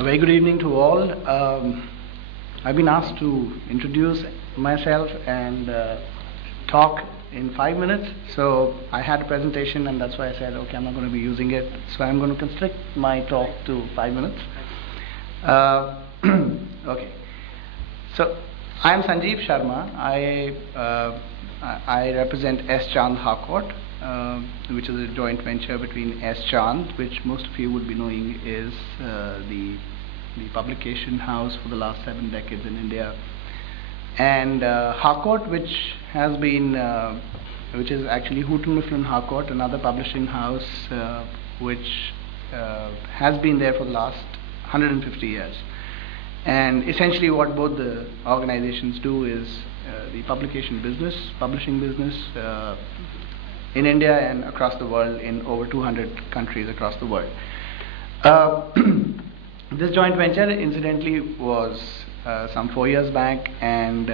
A very good evening to all. I've been asked to introduce myself and talk in 5 minutes. So I had a presentation, and that's why I said, okay, I'm not going to be using it. So I'm going to constrict my talk to 5 minutes. Okay. So I'm Sanjiv Sharma. I represent S. Chand Harcourt, which is a joint venture between S. Chand, which most of you would be knowing is the publication house for the last 7 decades in India, and Harcourt, which has been, which is actually Houghton Mifflin Harcourt, another publishing house which has been there for the last 150 years. And essentially what both the organizations do is the publishing business in India and across the world, in over 200 countries across the world. This joint venture, incidentally, was some 4 years back, and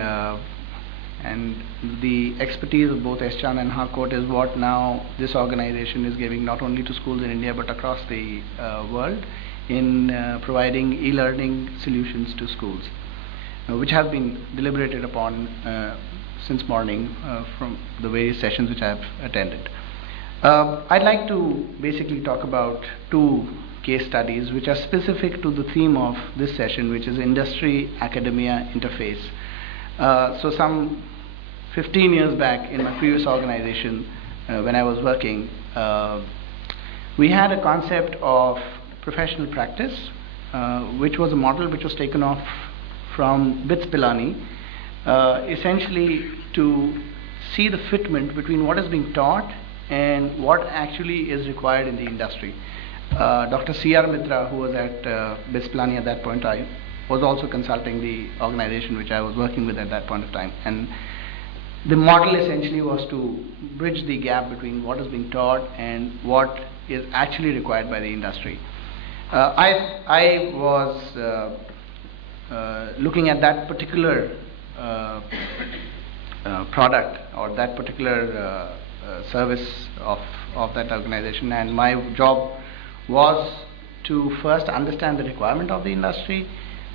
the expertise of both S. Chand and Harcourt is what now this organization is giving not only to schools in India but across the world in providing e-learning solutions to schools, which has been deliberated upon since morning from the various sessions which I have attended. I'd like to basically talk about 2 case studies which are specific to the theme of this session, which is industry-academia interface. So some 15 years back in my previous organization, when I was working, we had a concept of professional practice, which was a model which was taken off from BITS Pilani, essentially to see the fitment between what is being taught and what actually is required in the industry. Dr. C.R. Mitra, who was at BITS Pilani at that point, I was also consulting the organization which I was working with at that point of time. And the model essentially was to bridge the gap between what is being taught and what is actually required by the industry. I was looking at that particular product or that particular service of that organization, and my job was to first understand the requirement of the industry,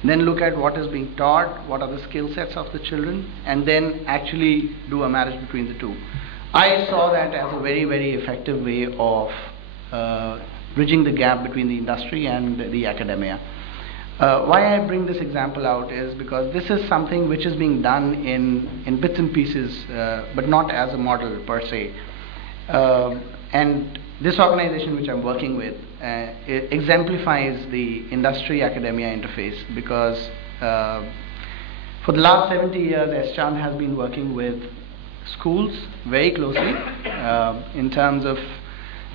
then look at what is being taught, what are the skill sets of the children, and then actually do a marriage between the two. I saw that as a very, very effective way of bridging the gap between the industry and the academia. Why I bring this example out is because this is something which is being done in bits and pieces, but not as a model per se. And this organization which I'm working with it exemplifies the industry-academia interface, because for the last 70 years, S. Chand has been working with schools very closely in terms of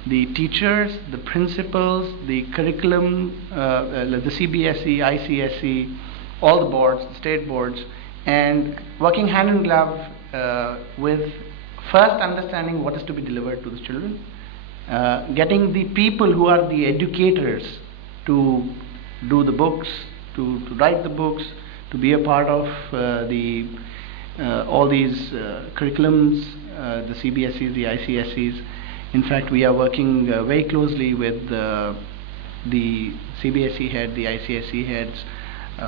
the teachers, the principals, the curriculum, the CBSE, ICSE, all the boards, the state boards, and working hand in glove with first understanding what is to be delivered to the children, getting the people who are the educators to do the books, to write the books, to be a part of all these curriculums, the CBSEs, the ICSEs. In fact, we are working very closely with the CBSE head, the ICSE heads,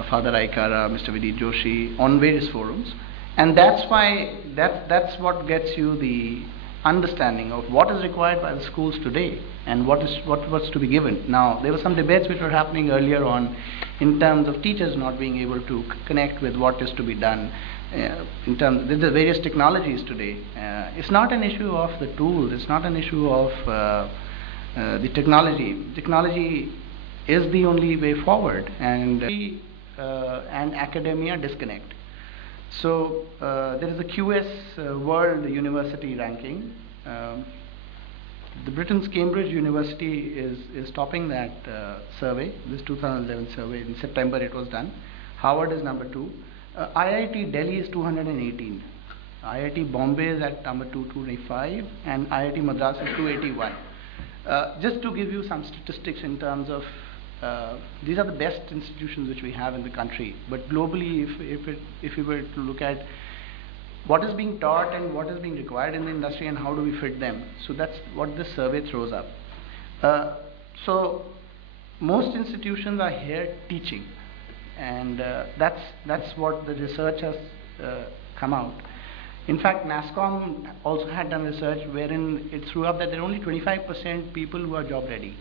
Father Aikara, Mr. Vidit Joshi, on various forums. And that's why that's what gets you the understanding of what is required by the schools today and what's to be given. Now, there were some debates which were happening earlier on in terms of teachers not being able to connect with what is to be done. In terms of the various technologies today, it's not an issue of the tools, it's not an issue of the technology. Technology is the only way forward, and academia disconnect. So there is the QS World University Ranking. The Britain's Cambridge University is topping that survey, this 2011 survey. In September it was done. Harvard is number 2. IIT Delhi is 218. IIT Bombay is at number 225, and IIT Madras is 281. Just to give you some statistics in terms of these are the best institutions which we have in the country. But globally, if we were to look at what is being taught and what is being required in the industry and how do we fit them, so that's what this survey throws up. So most institutions are here teaching, and that's what the research has come out. In fact, NASSCOM also had done research wherein it threw up that there are only 25% people who are job ready.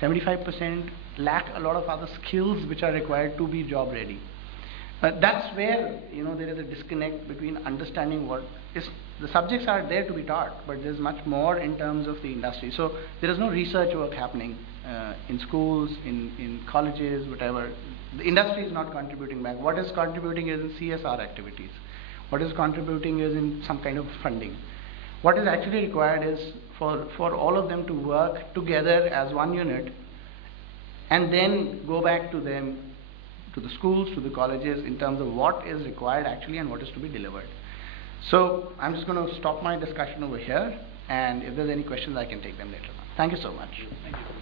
75% lack a lot of other skills which are required to be job ready. That's where there is a disconnect between understanding what is the subjects are there to be taught, but there's much more in terms of the industry. So there is no research work happening in schools, in colleges, whatever. The industry is not contributing back. What is contributing is in CSR activities. What is contributing is in some kind of funding. What is actually required is for all of them to work together as one unit and then go back to them, to the schools, to the colleges, in terms of what is required actually and what is to be delivered. So I'm just going to stop my discussion over here, and if there's any questions I can take them later on. Thank you so much. Thank you.